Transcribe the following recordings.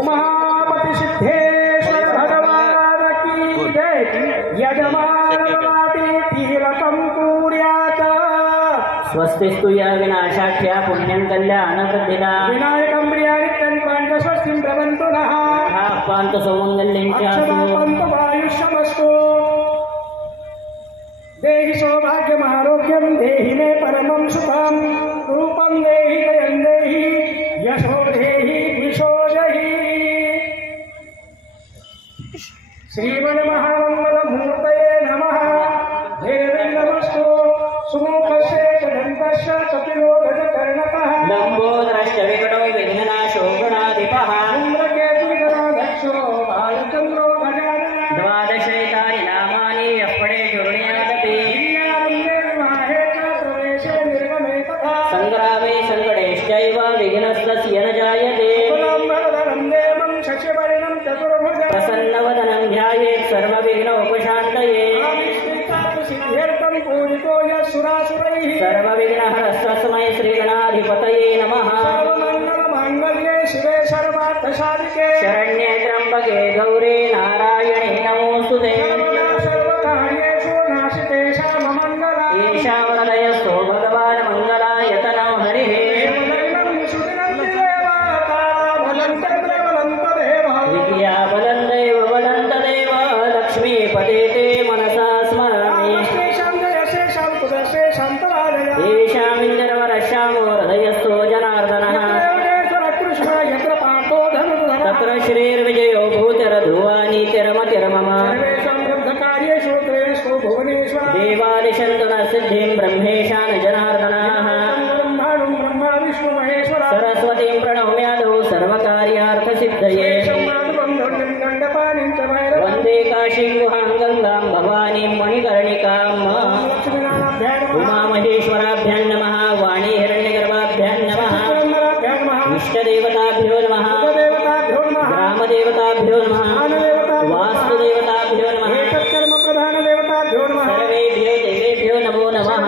उमापति सिद्धेश्वर भगवान की जय। यजमान तिलकं कुर्यात्। स्वस्तिस्तु या विनाशाख्या पुण्यं कल्याणवृद्धिदा। विनायकं प्रियानित्यं पाण्डस्वस्तिं प्रवन्तु नः। पान्त सौमङ्गल्यं च वायुष्यमस्तु। देहि सौभाग्यमारोग्यं देहि मे परमं सुखं। रूपं देहि जयं देहि यशो देहि द्विषो जहि। श्रीमन्महामङ्गलमूर्तये नमः। देवी नमस्तु। सुमुखस्य च दन्तस्य कपिलोगजकर्णकः। लम्बोदरश्च विकटो विघ्ननाशो गणाधिपः। धूम्रकेतुर्गणाध्यक्षो बालचन्द्रो गजाननः। द्वादशैतानि नामानि यः पठेत् शृणुयादपि। सङ्ग्रामे सङ्कटेश्चैव विघ्नस्तस्य न जायते। प्रसन्नवदनं ध्यायेत् सर्वविघ्नोपशान्तये। सर्वविघ्नहरस्तस्मै श्रीगणाधिपतये नमः। शिवे सर्वार्थसाधिके शरण्ये त्र्यम्बके गौरे नारायणे नमोऽस्तुते। सर्वकार्येषु नाशिते श्याममङ्गला। ईशावरदयस्थो भगवान् मङ्गलायतनो हरिः। विद्या बलं दैव बलं तदेव लक्ष्मीपते ते मनसा स्मरामि। येषामिन्दरवरश्यामो हृदयस्थो जनार्दनः। तत्र श्रीर्विजयो भूतिरध्रुवानीतिरमतिर्मम। देवादिशन्तु न सिद्धिं ब्रह्मेशान जनार्दनाः। सरस्वतीं प्रणम्यादौ सर्वकार्यार्थसिद्धये। वन्दे काशीं गुहां गङ्गां भवानीं मणिकर्णिकाम्। उमामहेश्वराभ्यां नमः। वाणी हिरण्यगर्भाभ्यां नमः। इष्टदेवताभ्यो नमः। ग्रामदेवताभ्यो नमः। वास्तुदेवताभ्यो नमः। सर्वेभ्यो देवेभ्यो नमो नमः।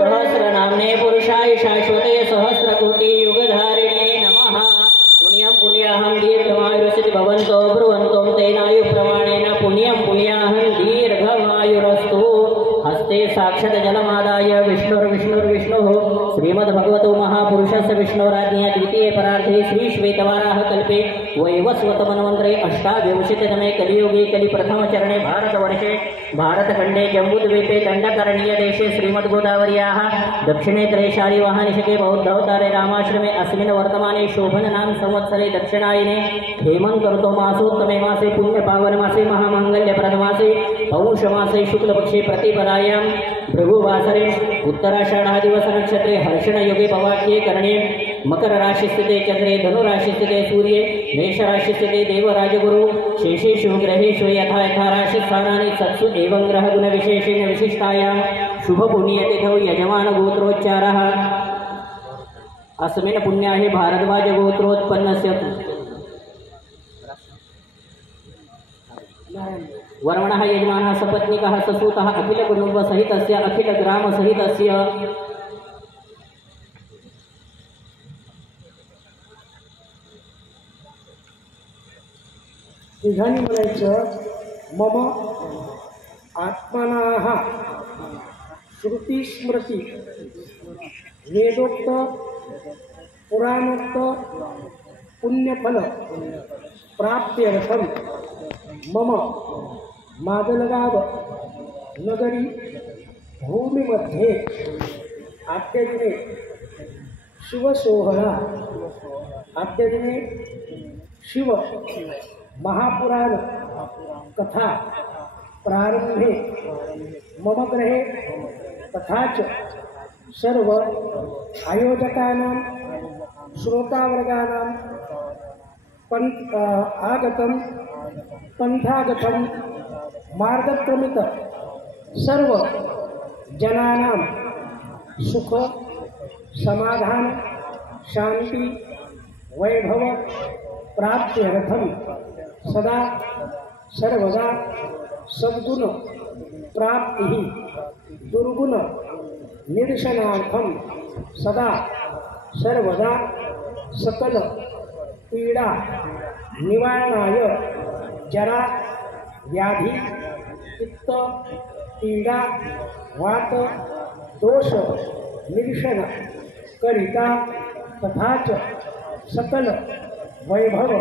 सहस्रनाम्ने पुरुषाय शाश्वते सहस्रकोटियुगधारिणे नमः। पुण्यं पुण्याहं दीर्घमायुरसिति भवन्तो ब्रुवन्तं तेनायुप्रमाणेन पुण्यं पुण्याहं दीर्घमायुरस्तु। हस्ते साक्षात् जलमादाय विष्णुर्विष्णुर्विष्णुः। श्रीमद्भगवतो महापुरुषस्य विष्णोराज्ञया द्वितीये परार्धे श्रीश्वेतवाराह कल्पे वैवस्वतमन्वन्तरे अष्टाविंशतितमे कलियुगे कलिप्रथमचरणे भारतवर्षे भारतखण्डे जम्बूद्वीपे दण्डकरणीयदेशे श्रीमद्गोदावर्याः दक्षिणे त्रैशालिवाहनिशके बौद्धवतारे रामाश्रमे अस्मिन् वर्तमाने शोभननाम संवत्सरे दक्षिणायने हेमन्त ऋतुमासोत्तमे मासे पुण्यपावनमासे महामाङ्गल्यप्रदमासे पौषमासे शुक्लपक्षे प्रतिपदायां भृगुवासरे उत्तराषाढादिवसनक्षत्रे हर्षणयुगे पवाक्ये करणे मकर राशिस्थिते चंद्रे धनु राशिस्थिते सूर्ये मेष राशिस्थिते देवराजगुरु शेषेषु ग्रहेषु यथा यथा राशिस्थानानि सत्सु एवं ग्रहगुणविशेषेण विशिष्टायां शुभपुण्यतिथौ यजमानगोत्रोच्चारः। अस्मिन् पुण्याहे भारद्वाजगोत्रोत्पन्नस्य वर्मणः यजमानः सपत्निकः ससूतः अखिलकुटुम्बसहितस्य अखिलग्रामसहितस्य तिघांनी म्हणायचं मम आत्मनाः श्रुती स्मृती वेदोक्त पुराणोक्त पुण्यफल प्राप्त्यर्थम मम मादलगाव नगरी भूमीमध्ये आद्यदिने शिवसोहळा आद्यदिने शिव महापुराण कथा प्रारंभे मम गृहे तथा च सर्व आयोजकानां श्रोतावर्गानां आगतं पंथागतं मार्गक्रमित सर्व जनानां सुख समाधान शांति वैभव प्राप्त्यर्थम सदा सर्वदा सद्गुण प्राप्ति दुर्गुण निरसनार्थम सदा सर्वदा सकल पीडा निवारणाय जरा व्याधी पित्त पीडा वात दोष निरसन करिता तथा च सकल वैभव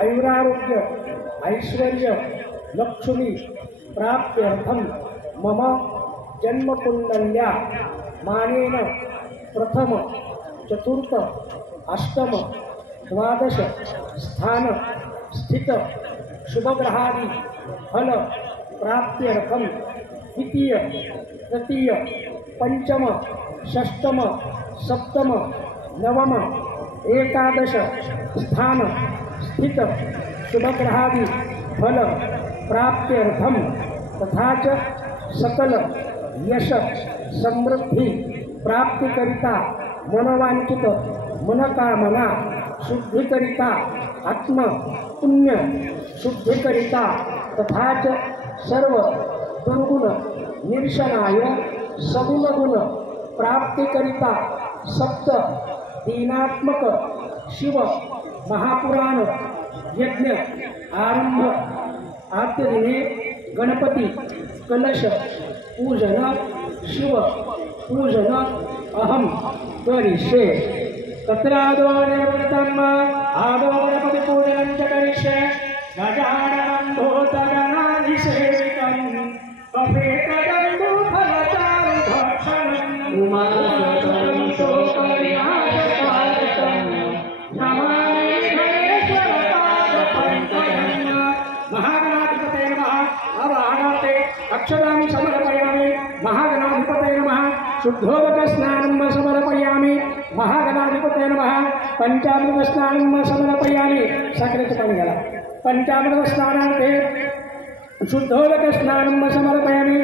आयुरारोग्य ऐश्वर्य लक्ष्मी प्राप्त्यर्थम मम जन्मकुंडल्या मानेन प्रथम चतुर्थ अष्टम द्वादश स्थान स्थित शुभग्रहादि फल प्राप्त्यर्थम द्वितीय तृतीय पंचम षष्टम सप्तम नवम एकादश स्थान स्थित शुभग्रहादि फल प्राप्त्यर्थम तथा च सकल यश समृद्धि प्राप्तिकरिता मनोवांछित मनोकामना शुद्धिकरिता आत्म पुण्य शुद्धिकरिता तथा च सर्व दुर्गुण निरसनाय सगुण गुण प्राप्तिकरिता सप्त दीनात्मक शिव महापुराण यज्ञ आरंभ आद्य दिने गणपति कलश पूजन शिव पूजन अहम करिष्ये तत्रादो निर्वृतम् आदो गणपति पूजनं च करिष्ये गजाननं भूतगणाधिसेवितं कपेतजम्बूफलचारुभक्षणम् उमासुतं शोकविनाशकारकं नमामि गणेश्वरपादपङ्कजम् महागणाधिपतये नमः अवाहनार्थे अक्षतां समर्पयामि महागणाधिपतये नमः शुद्धोदकस्नानं समर्पयामि महागणाधिपतये नमः पंचामृतस्नानं समर्पयामि साखरेचं पाणी घाला पंचामृतस्नानार्थे शुद्धोदकस्नानं समर्पयामि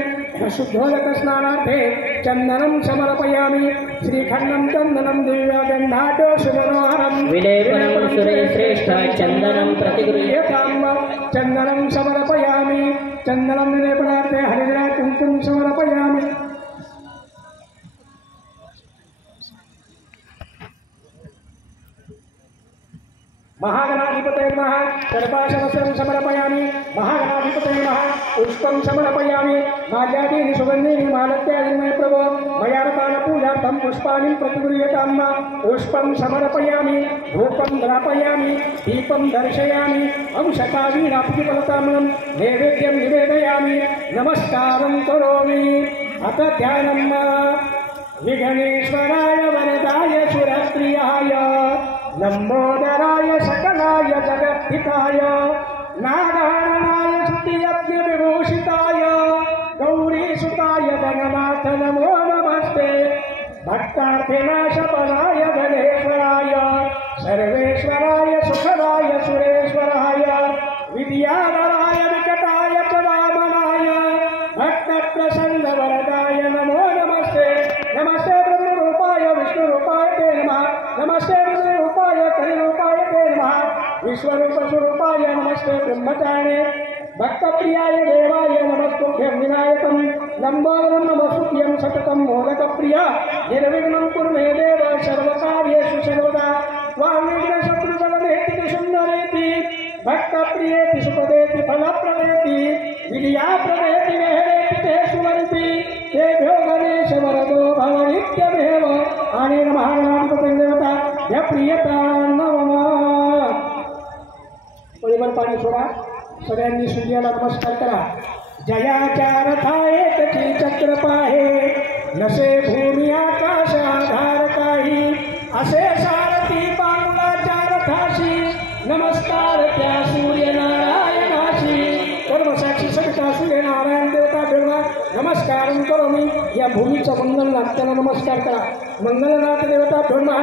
शुद्धोदकस्नानार्थे चन्दनं समर्पयामि श्रीखण्डं चन्दनं दिव्यगन्धाढ्यो सुमनोहरं विलेपनं सुरेश्रेष्ठ चन्दनं प्रतिगृह्यताम् चन्दनं समर्पयामि चन्दनं विलेपनार्थे हरिद्रा कुङ्कुमं समर्पयामि महागणाधिपतये नमः सर्पाशनस्य समर्पयामि महागणाधिपतये नमः पुष्पं समर्पयामि माल्यादीनि सुगन्धीनि मालत्यादीनि मे प्रभो मया पूजार्थं पुष्पाणि प्रतिगृह्यताम् पुष्पं समर्पयामि धूपं स्थापयामि दीपं दर्शयामि अंशकावीराप्तिफलताम्नं नैवेद्यं निवेदयामि नमस्कारं करोमि अथ ध्यानं विघ्नेश्वराय वरदाय सुरप्रियाय लंबोदराय सकलाय जगद्धिताय नारायणाय स्तुतियज्ञविभूषिताय गौरीसुताय गणनाथ नमो नमस्ते भक्तार्थिनाशपराय गणेश्वराय सर्वेश्वराय सुखदाय सुरेश्वराय विद्याधराय विकटाय च वामनाय भक्तप्रसन्नवरदाय नमो नमस्ते नमस्ते ब्रह्मरूपाय विष्णुरूपाय ते नमः नमस्ते विश्वरूप स्वरूपाय नमस्ते ब्रह्मचारिणे भक्तप्रियाय देवाय नमस्तुभ्यं विनायकं लंबोदरं नमस्तुभ्यं सततं मोदकप्रिया निर्विघ्नं कुरु मे देव सर्वकार्येषु सर्वदा त्वां विघ्नशत्रुफलनेति सुन्दरेति भक्तप्रियेति सुपदेति फलप्रदेति विद्याप्रदेति मेहरेति ते सुमन्ति तेभ्यो गणेश वरदो भव नित्यमेव अनेन महागणाधिपतिं देवता य प्रियता नमः परिवार पाणी सोडा सगळ्यांनी सूर्याला नमस्कार करा जयाच्या रथाये त्याची चक्र पाहे नसे भूमी आकाश आधार काही असे सारथी पांडुलाच्या रथाशी नमस्कार त्या सूर्यनारायणाशी कर्मसाक्षी सविता सूर्यनारायण देवता देवा नमस्कार करो मी या भूमीचा मंगलनाथ त्याला नमस्कार करा मंगलनाथ देवता ब्रह्मा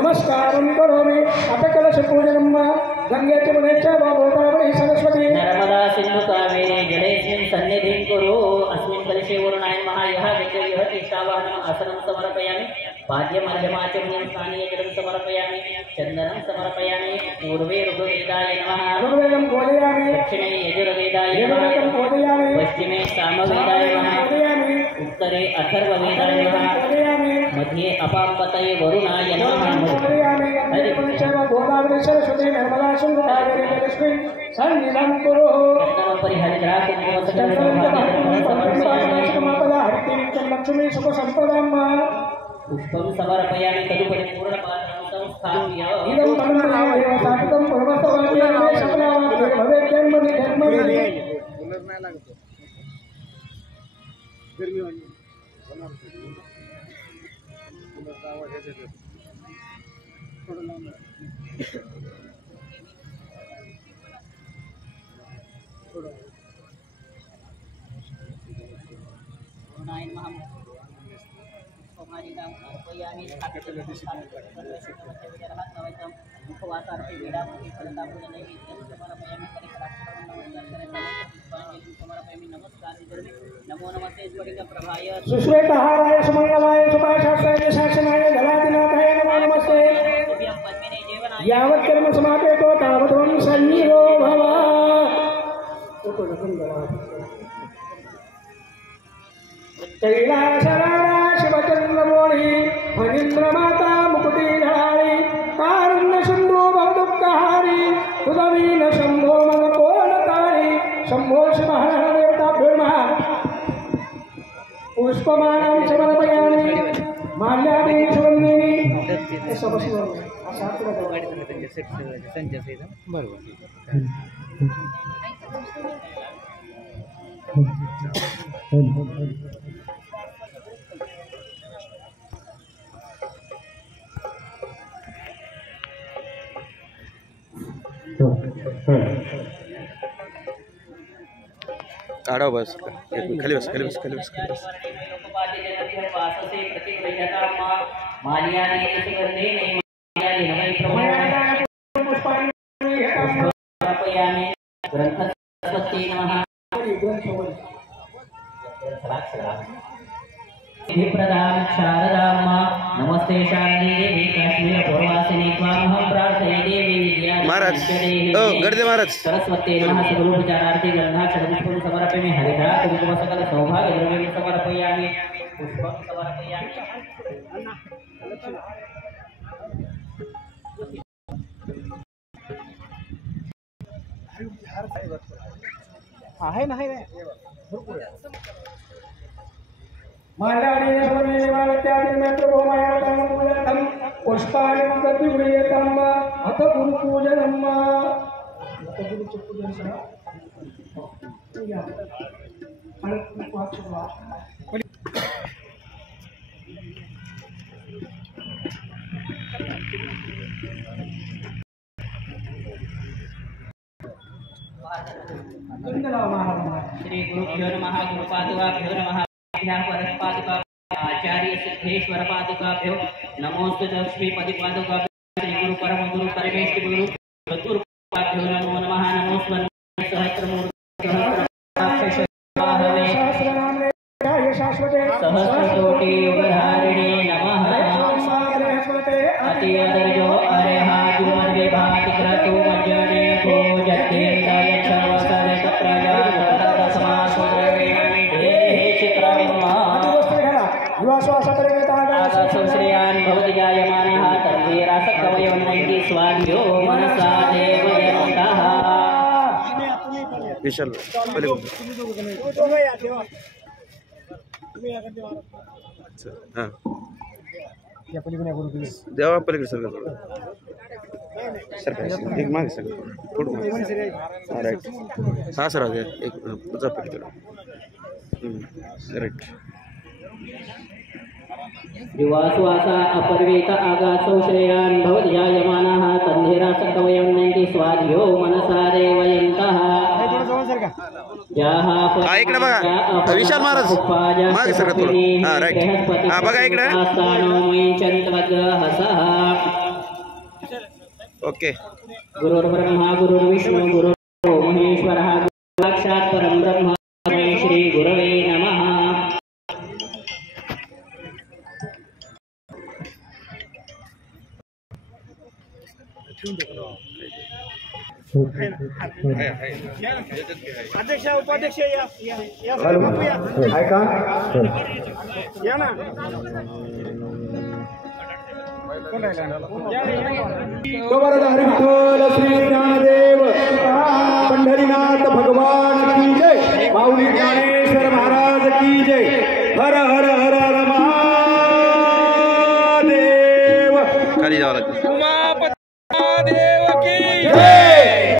नमस्कार करो मी आता कलश पूजनम गंगेच्या मनेच्या गोदावरी सरस्वती नर्मदा सिंधु कावेरी जलेस्मिन् सन्निधिं कुरु अस्मिन् कलशे वरुणाय महा यः विजयः तिष्ठावाहनम् आसनं समर्पयामि पाद्यमध्यमाचमनीयं स्थानीय जलं समर्पयामि चन्दनं समर्पयामि पूर्वे ऋग्वेदाय नमः ऋग्वेदं बोधयामि दक्षिणे यजुर्वेदाय यजुर्वेदं नमः बोधयामि पश्चिमे सामवेदाय नमः बोधयामि उत्तरे अथर्ववेदाय नमः बोधयामि मध्ये अपाम्पतये वरुणाय नमः बोधयामि परिचय गोदावरी सरस्वती नर्मदा सिन्धु कावेरी जलेस्मिन् सन्निधं कुरु लक्ष्मी सुख संपदां पुष्पं समर्पयामि तदुपरि पूर्णपात्रं संस्थाप्य इदं परमदेव सात्वं पर्वतवाक्यं सकलावाक्यं भवेत् जन्मनि जन्मनि सुश्वेतहाराय सुमंगलाय सुभाषास्त्राय शासनाय जलादिनाथाय नमो नमस्ते यावत् कर्म समापेतो तावत् सन्निधो भव कैलासराणा शिवचंद्रमौळी फणीन्द्रमाता मुकुटीधराळी कारुण्य सिंधू भवदुःखहारी उदवीन शंभो मन कोणतारी शंभो शिवहर देवताभ्यो नमः पुष्पमालां समर्पयामि माल्यादि सुगन्धिनी काढा बस खाली बस खाली बस खाली बस खाली बस प्रदान शारदाम्मा नमस्ते शारदे देवी काश्मीर पूर्वासिनी त्वामहं प्रार्थये देवी विद्या महाराज ओ गर्दे महाराज सरस्वती नमः सर्वोपचारार्थी गंधाक्षरपुष्पं समर्पयामि हरिद्रा कुंकुम सकल सौभाग्य द्रव्यं समर्पयामि पुष्पं समर्पयामि आहे नाही मालानि सर्वमेवात्यादिमेत्रभूमयातां पुष्पाणि प्रतिगृह्यताम् अथ गुरुपूजनम् श्री गुरुभ्यो नमः गुरुपादुकाभ्यो नमः परस्पादुका आचार्य सिद्धेश्वर पादुकाभ्यो नमोस्तु लक्ष्मीपति पादुकाभ्यो श्री गुरु परम गुरु परमेश्वर गुरु गुरुपाभ्यो नमो नमः नमोस्तु सहस्रकोटि युगधारिणे नमः अति अदर्जो अरेहाति मर्वे भाति क्रतु मज्जने को जत्येन्द्राय सर्वसरे तत्रया श्रेयान् भवति जायमानः तद्वीरासकवयोन्नैति स्वाध्यो मनसा देवयन्तः विशाल हां देवा पलीकडे सर सर एक माग सर थोडं राईट हां सर एक जा पलीकडे राईट दिवासुवासा अपर्वेत आगासौ श्रेयान् भवति जायमानः तन्धेरासकवयोन्नैति स्वाध्यो मनसा देवयन्तः हा इकडे बघा विशाल महाराज मागे सर थोडं हां राईट हां बघा इकडे ओके गुरुर्ब्रह्मा गुरुर्विष्णु गुरुर्देवो महेश्वरः साक्षात् परं ब्रह्म श्री गुरवे नमः अध्यक्ष उपाध्यक्ष या ऐका या ना हरी विठ्ठल श्री ज्ञानदेव पंढरीनाथ भगवान की जय माऊली ज्ञानेश्वर महाराज की जय हर हर हर हर महादेव खाली जावं लागतं